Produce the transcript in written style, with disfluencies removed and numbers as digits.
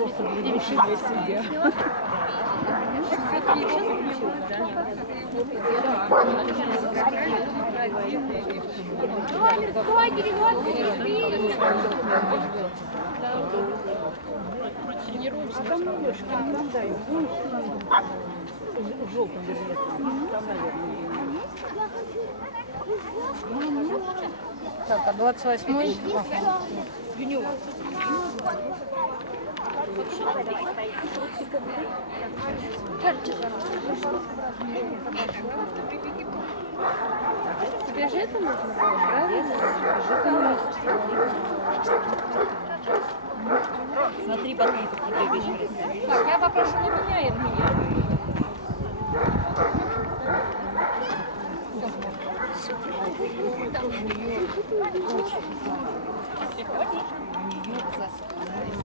просто придушили себя. Тренируемся. Там немножко, там дай. В желтом вернее. Там, наверное. Так, а 28-й? Юниор. Тебе же это нужно было, правильно? Смотри, потом какие-то вещи. Так, я попрошу на меня и меня. У нее за спиной.